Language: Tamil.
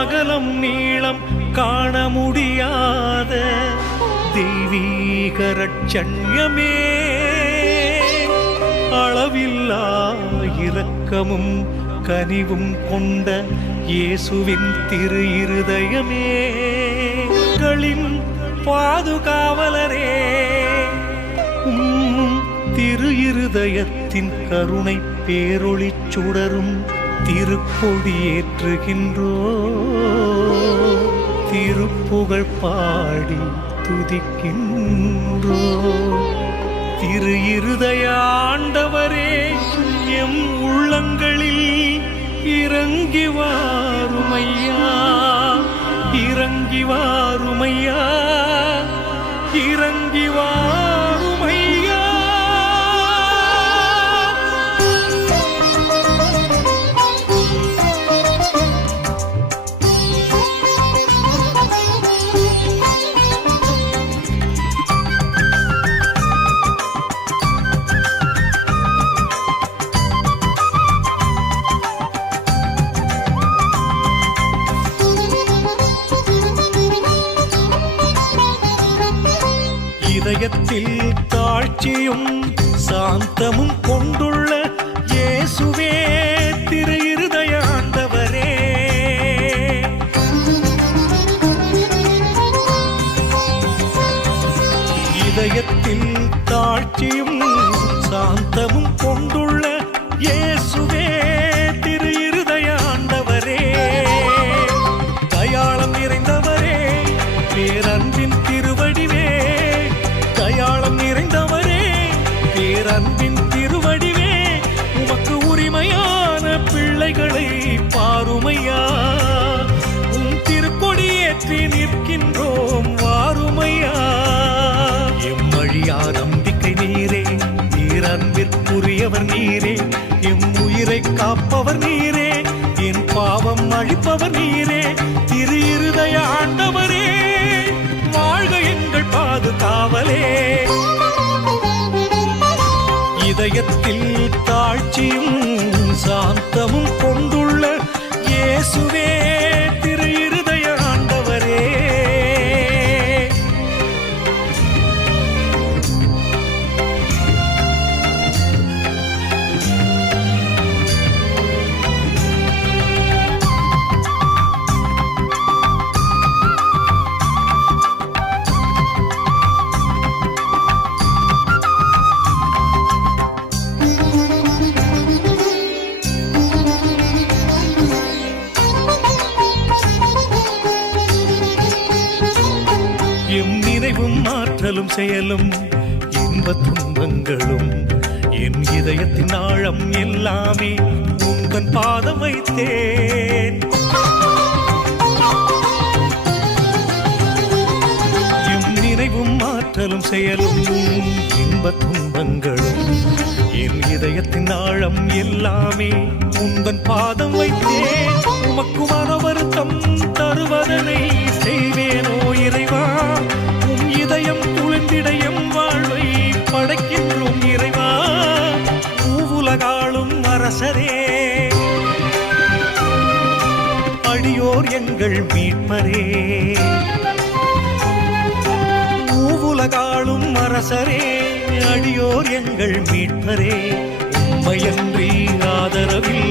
அகலம் நீளம் காண முடியாத தெய்வீக ரட்சண்யமே, அளவில்லா இரக்கமும் கனிவும் கொண்ட இயேசுவின் திரு இருதயமே, களின் பாதுகாவலரே, திரு இருதயத்தின் கருணை பேரொளி சுடரும் திருக்கொடி ஏற்றுகின்றோ, திருப்புகழ் பாடி துதிக்கின்றோ. திரு இருதய ஆண்டவரே, எம் உள்ளங்களில் இறங்கி வாருமையா, இறங்கி வாருமையா, இறங்கி வாருமையா. இதயத்தில் தாழ்ச்சியும் சாந்தமும் கொண்டுள்ள இயேசுவே திரு இருதய ஆண்டவரே, இதயத்தில் தாழ்ச்சியும் சாந்தமும் கொண்டுள்ள இயேசுவே திரு இருதய ஆண்டவரே, தயாளம் நிறைந்தவரே, பேரன்பின் திருவடிவே, தயாளம் நிறைந்தவரே, பேரன்பின் திருவடிவே, உமக்கு உரிமையான பிள்ளைகளை பாருமையா, உம் திருக்கொடி ஏற்றி நிற்கின்றோம் வாருமையா. எம் அழியா நம்பிக்கை நீரே, நீரன்பிற்குரியவர் நீரே, எம் உயிரை காப்பவர் நீரே, என் பாவம் அழிப்பவர் நீரே, திரு இருதய ஆண்டவரே, வாழ்க எங்கள் பாதுகாவலே. இதயத்தில் தாழ்ச்சியும் சாந்தமும் கொண்டுள்ள இயேசுவே திரு இருதய ஆண்டவரே. எம் நினைவும் ஆற்றலும் செயலும் இன்ப துன்பங்களும் என் இதயத்தின் ஆழம் எல்லாமே உந்தன் பாதம் வைத்தேன். எம் நினைவும் ஆற்றலும் செயலும் இன்ப துன்பங்களும் என் இதயத்தின் ஆழம் எல்லாமே உந்தன் பாதம் வைத்தேன். உமக்கு மன வருத்தம் தருவதனை செய்வேனோ இறைவா, உம் இதயம் குளிர்ந்திட எம் வாழ்வை படைக்கின்றோம் இறைவா. உலகாளும் அரசரே, அடியோர் எங்கள் மீட்பரே, உலகாளும் அரசரே, அடியோர் எங்கள் மீட்பரே, உம்மையன்றி ஆதரவில்